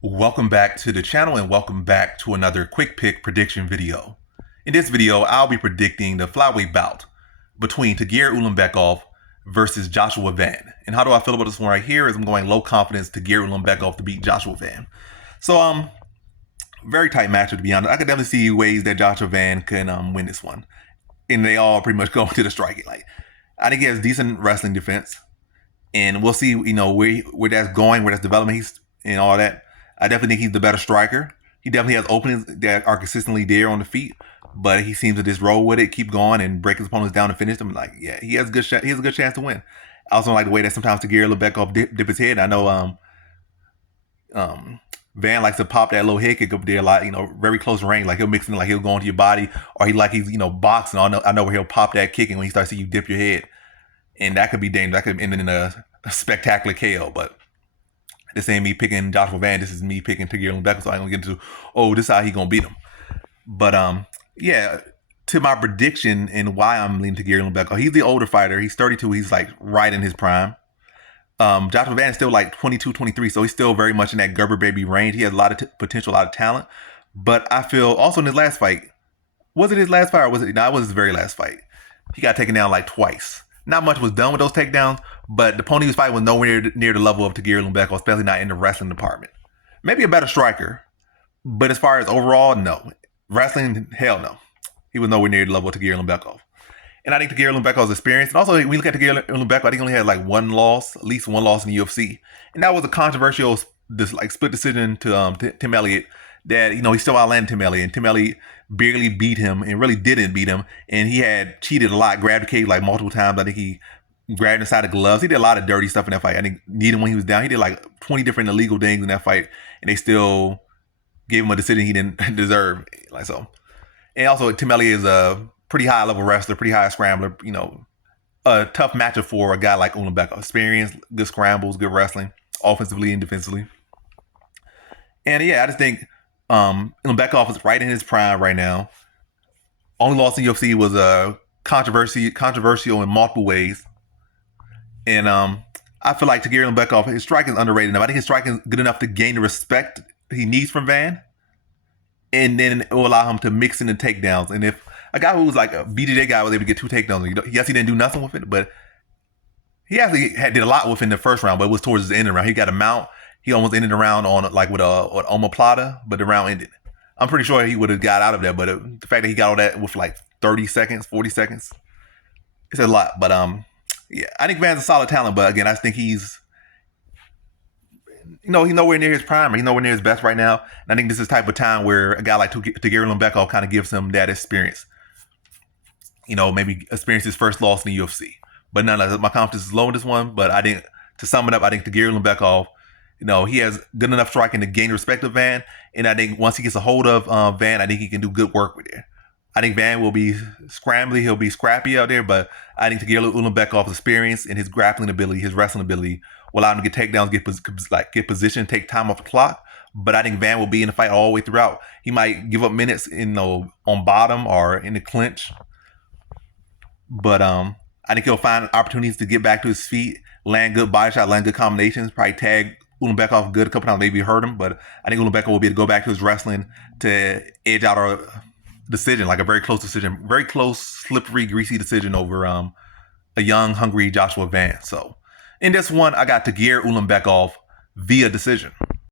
Welcome back to the channel and welcome back to another quick pick prediction video. In this video, I'll be predicting the flyweight bout between Tagir Ulanbekov versus Joshua Van. And how do I feel about this one right here is I'm going low confidence Tagir Ulanbekov to beat Joshua Van. So very tight matchup, to be honest. I could definitely see ways that Joshua Van can win this one. And they all pretty much go into the striking. I think he has decent wrestling defense. And we'll see, where that's going, where that's development, and all that. I definitely think he's the better striker. He definitely has openings that are consistently there on the feet, but he seems to just roll with it, keep going, and break his opponents down and finish them. He has a good shot. He has a good chance to win. I also like the way that sometimes Tagir Ulanbekov dip his head. I know Van likes to pop that little head kick up there a lot. Very close range. Like he'll mix in, like he'll go into your body, or he's boxing. I know where he'll pop that kick, and when he starts to see you dip your head, and that could be dangerous. That could end in a spectacular KO, but. This ain't me picking Joshua Van. This is me picking Tagir Ulanbekov. So I ain't gonna get into, this is how he gonna beat him. But yeah, to my prediction and why I'm leaning Tagir Ulanbekov. He's the older fighter. He's 32. He's like right in his prime. Joshua Van is still like 22, 23. So he's still very much in that Gerber baby range. He has a lot of potential, a lot of talent. But I feel also in his last fight, was it his last fight or was it? No, it was his very last fight. He got taken down like twice. Not much was done with those takedowns, but the opponent he was fighting was nowhere near the level of Tagir Ulanbekov, especially not in the wrestling department. Maybe a better striker, but as far as overall, no. Wrestling, hell no. He was nowhere near the level of Tagir Ulanbekov. And I think Tagir Ulanbekov's experience, and also when you look at Tagir Ulanbekov, I think he only had like one loss, at least one loss in the UFC. And that was a controversial split decision to Tim Elliott that, he still outlanded Tim Elliott. And Tim Elliott barely beat him and really didn't beat him. And he had cheated a lot, grabbed the cage like multiple times. I think he grabbed inside the gloves. He did a lot of dirty stuff in that fight. I think Needham, when he was down, he did like 20 different illegal things in that fight. And they still gave him a decision he didn't deserve. And also, Tim Elliott is a pretty high level wrestler, pretty high scrambler. A tough matchup for a guy like Ulanbekov. Experience, good scrambles, good wrestling, offensively and defensively. And yeah, I just think Ulanbekov is right in his prime right now. Only loss in UFC was controversial in multiple ways. And I feel like Tagir Ulanbekov, his striking is underrated enough. I think his striking is good enough to gain the respect he needs from Van. And then it will allow him to mix in the takedowns. And if a guy who was like a BJJ guy was able to get 2 takedowns, yes, he didn't do nothing with it, but he actually did a lot within the first round, but it was towards the end of the round. He got a mount. He almost ended the round on with an omoplata, but the round ended. I'm pretty sure he would have got out of that, but the fact that he got all that with like 30 seconds, 40 seconds, it's a lot. But yeah, I think Van's a solid talent, but again, I think he's nowhere near his prime. He's nowhere near his best right now. And I think this is the type of time where a guy like Tagir Ulanbekov kind of gives him that experience. Maybe experience his first loss in the UFC. But nonetheless, my confidence is low in this one. But to sum it up, I think Tagir Ulanbekov, he has good enough striking to gain respect of Van. And I think once he gets a hold of Van, I think he can do good work with it. I think Van will be scrambly. He'll be scrappy out there. But I think Tagir Ulanbekov's experience and his grappling ability, his wrestling ability, will allow him to get takedowns, get position, take time off the clock. But I think Van will be in the fight all the way throughout. He might give up minutes, on bottom or in the clinch. But I think he'll find opportunities to get back to his feet, land good body shot, land good combinations, probably tag Ulanbekov good a couple times, maybe hurt him. But I think Ulanbekov will be able to go back to his wrestling to edge out a decision, like a very close decision, very close, slippery, greasy decision over a young, hungry Joshua Van. So in this one, I got Tagir Ulanbekov via decision.